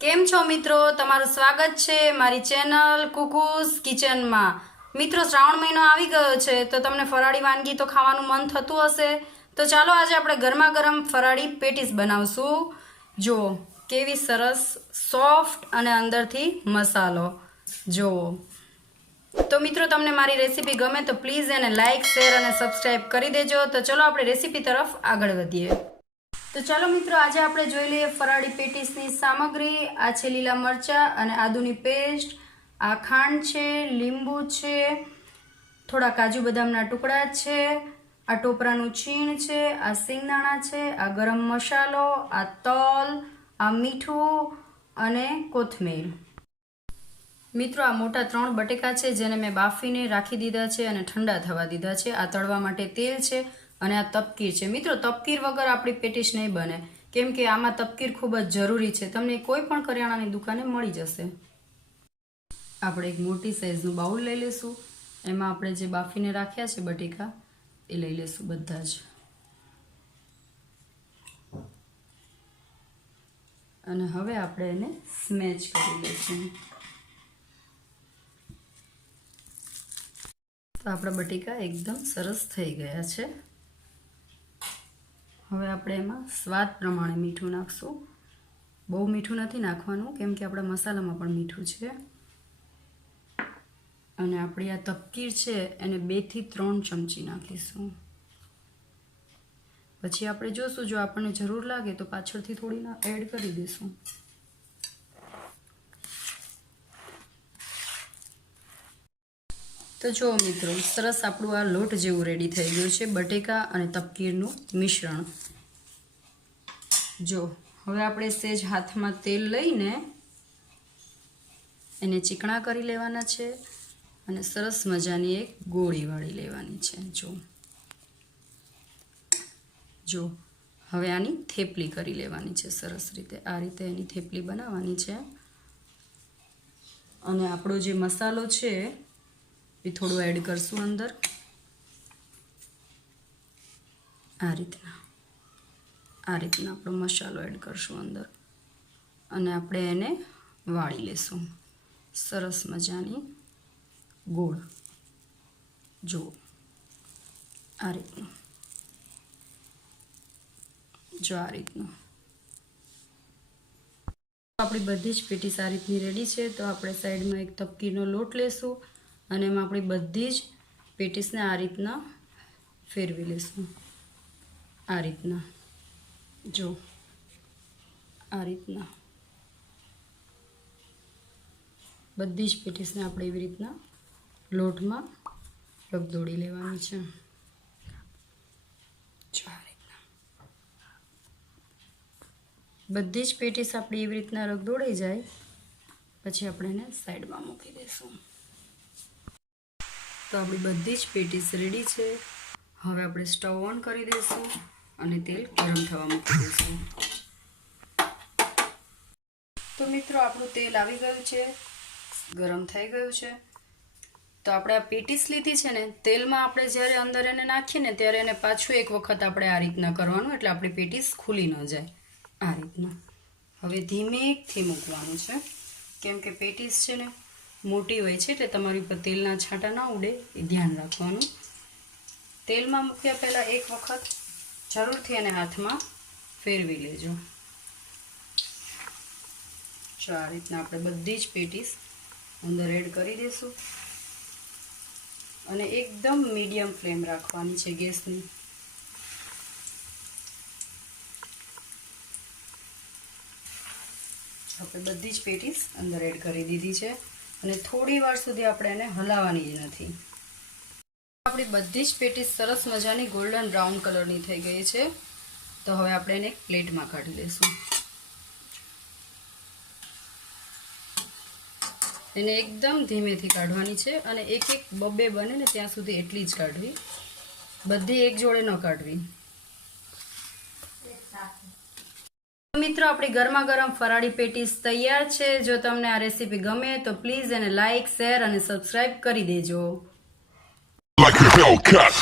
કેમ છો મિત્રો? તમારું સ્વાગત છે મારી ચેનલ કુકુસ કિચનમાં। મિત્રો શ્રાવણ મહિનો આવી ગયો છે તો તમને ફરાળી વાનગી તો ખાવાનું મન થતું હશે, તો ચાલો આજે આપણે ગરમા ગરમ ફરાળી પેટીસ બનાવશું। જુઓ કેવી સરસ સોફ્ટ અને અંદરથી મસાલો જુઓ। તો મિત્રો તમને મારી રેસીપી ગમે તો પ્લીઝ એને લાઇક શેર અને સબસ્ક્રાઈબ કરી દેજો। તો ચલો આપણે રેસીપી તરફ આગળ વધીએ। તો ચાલો મિત્રો આજે આપણે જોઈ લઈએ ફરાળી પેટીસની સામગ્રી। આ છે લીલા મરચાં અને આદુની પેસ્ટ, આ ખાંડ છે, લીંબુ છે, થોડા કાજુ બદામના ટુકડા છે, આ ટોપરાનું છીણ છે, આ સિંગદાણા છે, આ ગરમ મસાલો, આ તલ, આ મીઠું અને કોથમીર। મિત્રો આ મોટા 3 બટેકા છે જેને મેં બાફીને રાખી દીધા છે અને ઠંડા થવા દીધા છે। આ તળવા માટે તેલ છે અને આ તપકીર છે। મિત્રો તપકીર વગર આપણી પેટીસ નહીં બને, કેમ કે આમાં તપકીર ખૂબ જ જરૂરી છે, તમને કોઈ પણ કરિયાણાની દુકાને મળી જશે। આપણે એક મોટી સાઈઝનું બાઉલ લઈ લેશું, એમાં આપણે જે બાફીને રાખ્યા છે બટેકા એ લઈ લેશું બધા જ, અને હવે આપણે એને સ્મેચ કરી લઈશું। તો આપણા બટેકા એકદમ સરસ થઈ ગયા છે। હવે આપણે એમાં સ્વાદ પ્રમાણે મીઠું નાખશું। બહુ મીઠું નથી નાખવાનું કેમ કે આપણા મસાલામાં પણ મીઠું છે। અને આપણી આ તપકીર છે એને 2 થી 3 ચમચી નાખીશું। પછી આપણે જોશું જો આપણને જરૂર લાગે તો પાછળથી થોડી એડ કરી દઈશું। તો જો મિત્રો સરસ આપણું આ લોટ જેવું રેડી થઈ ગયું છે, બટેકા અને તપકીરનું મિશ્રણ। જો હવે આપણે સેજ હાથમાં તેલ લઈને એને ચીકણા કરી લેવાના છે અને સરસ મજાની એક ગોળી વાળી લેવાની છે। જો હવે આની થેપલી કરી લેવાની છે સરસ રીતે, આ રીતે એની થેપલી બનાવવાની છે। અને આપણો જે મસાલો છે એ થોડું એડ કરશું અંદર, આ રીતના આપણો મસાલો એડ કરશું અંદર અને આપણે એને વાળી લેશું સરસ મજાની ગોળ। જો આ રીતનું, આપણી બધી જ પેટીસ આ રીતની રેડી છે। તો આપણે સાઈડમાં એક તપકીરનો લોટ લેશું અને એમાં આપણી બધી જ પેટીસને આ રીતના ફેરવી લેશું, આ રીતના જો આ રીતના બધી જ પેટીસને આપણે એવી રીતના લોટમાં રગદોળી લેવાની છે। જો આ રીતના બધી જ પેટીસ આપણી એવી રીતના રગદોળાઈ જાય પછી આપણે એને સાઈડમાં મૂકી દઈશું। તો આપણી બધી જ પેટીસ રેડી છે। હવે આપણે સ્ટવ ઓન કરી દઈશું અને તેલ ગરમ થવા મૂકી દઈશું। તો મિત્રો આપણું તેલ આવી ગયું છે, ગરમ થઈ ગયું છે। તો આપણે આ પેટીસ લીધી છે ને, તેલમાં આપણે જ્યારે અંદર એને નાખીએ ને ત્યારે એને પાછું એક વખત આપણે આ રીતના કરવાનું, એટલે આપણી પેટીસ ખુલી ન જાય, આ રીતના। હવે ધીમેથી મૂકવાનું છે કેમ કે પેટીસ છે ને મોટી હોય છે એટલે તમારી ઉપર તેલના છાંટા ના ઉડે એ ધ્યાન રાખવાનું। તેલમાં મૂક્યા પહેલાં એક વખત જરૂરથી એને હાથમાં ફેરવી લેજો। જો આ રીતના આપણે બધી જ પેટીસ અંદર એડ કરી દઈશું અને એકદમ મીડિયમ ફ્લેમ રાખવાની છે ગેસની। આપણે બધી જ પેટીસ અંદર એડ કરી દીધી છે અને થોડી વાર સુધી આપણે એને હલાવવાની જ નથી। આપણી બધી જ પેટીસ સરસ મજાની ગોલ્ડન બ્રાઉન કલરની થઈ ગઈ છે। તો હવે આપણે એને એક પ્લેટમાં કાઢી લઈશું। એને એકદમ ધીમેથી કાઢવાની છે અને એક બબે બને ને ત્યાં સુધી એટલી જ કાઢવી, બધી એક જોડે ન કાઢવી। મિત્રો આપણી ગરમા ગરમ ફરાળી પેટીસ તૈયાર છે। જો તમને આ રેસીપી ગમે તો પ્લીઝ એને લાઇક શેર અને સબસ્ક્રાઈબ કરી દેજો। Like a Hellcat.